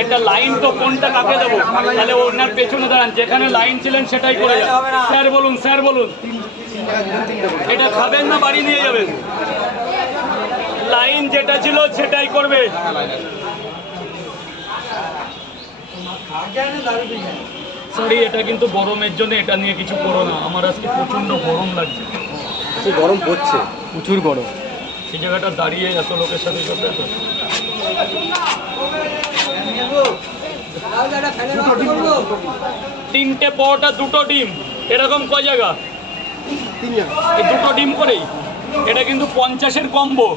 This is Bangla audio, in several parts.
এটা লাইন তো কোনটা কাকে দেবো? তাহলে ওনার পেছনে দাঁড়ান, যেখানে লাইন ছিলেন সেটাই করে যান। স্যার বলুন, স্যার বলুন, এটা খাবেন না বাড়ি নিয়ে যাবেন? লাইন যেটা ছিল সেটাই করবে। সরি, এটা কিন্তু গরমের জন্য, এটা নিয়ে কিছু করো না। আমার আজকে প্রচন্ড গরম লাগছে। গরম পড়ছে, প্রচুর গরম। এই জায়গাটা দাঁড়িয়ে এত লোকের সাথে করতে তো। তিনটে পরোটা, দুটো ডিম, এরকম কয় জায়গা? এই দুটো ডিম করেই। এটা কিন্তু 50-এর কম্বো।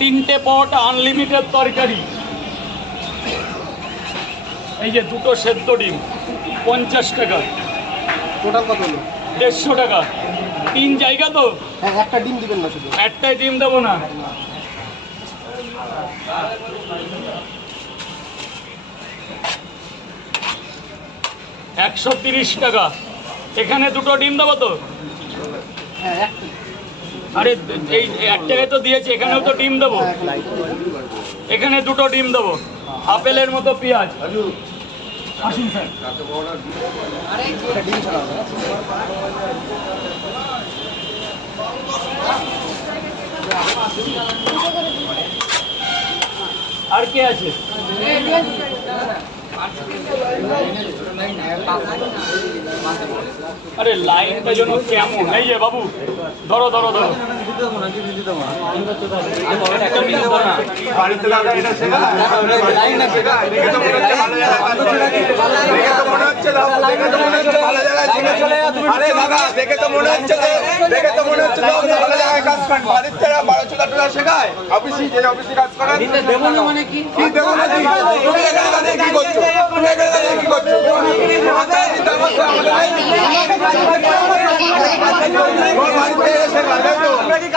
তিনটে পরোটা, আনলিমিটেড তরকারি। এই যে দুটো সেদ্ধ ডিম, 50 টাকা। টোটাল কত হলো? 150 টাকা। 3 জায়গা তো? হ্যাঁ, একটা ডিম দিবেন না শুধু? একটাই ডিম দেবো না। $130 টাকা। এখানে দুটো ডিম দেবো তো? হ্যাঁ, আরে এই 1 টাকায় তো দিয়েছি, এখানেও তো ডিম দেবো। এখানে দুটো ডিম দেবো, আপেলের মতো পেঁয়াজ। আসুন স্যার। ডিম ছাড়া হবে। আর কে আছে? আরে লাইনটা যেন কেমন। এই যে বাবু, ধরো ধরো ধরো।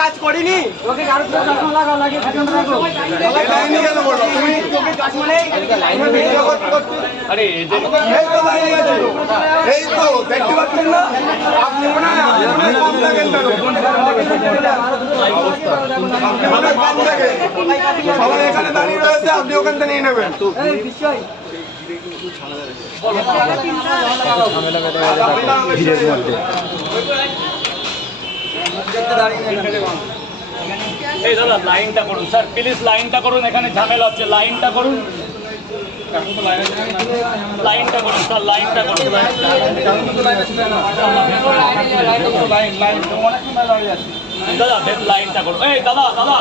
কাজ করিনি আরে এদের এই তো দেখতে পাচ্ছেন না আপনি মনে হয় কম থাকেন সবাই এখানে দাঁড়িয়ে রয়েছে, আপনি ওখান থেকে নিয়ে নেবেন। এই দাদা লাইনটা করুন স্যার, প্লিজ লাইনটা করুন। এখানে ঝামেলা হচ্ছে, লাইনটা করুন। লাইনটা করুন স্যার, লাইনটা করুন। দাদা লাইনটা করুন। এই দাদা দাদা,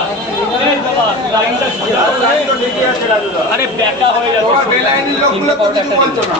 এই দাদা লাইনটা, আরে ব্যাকা হয়ে যাচ্ছে। লোকগুলো প্রতিদিন বলছো না।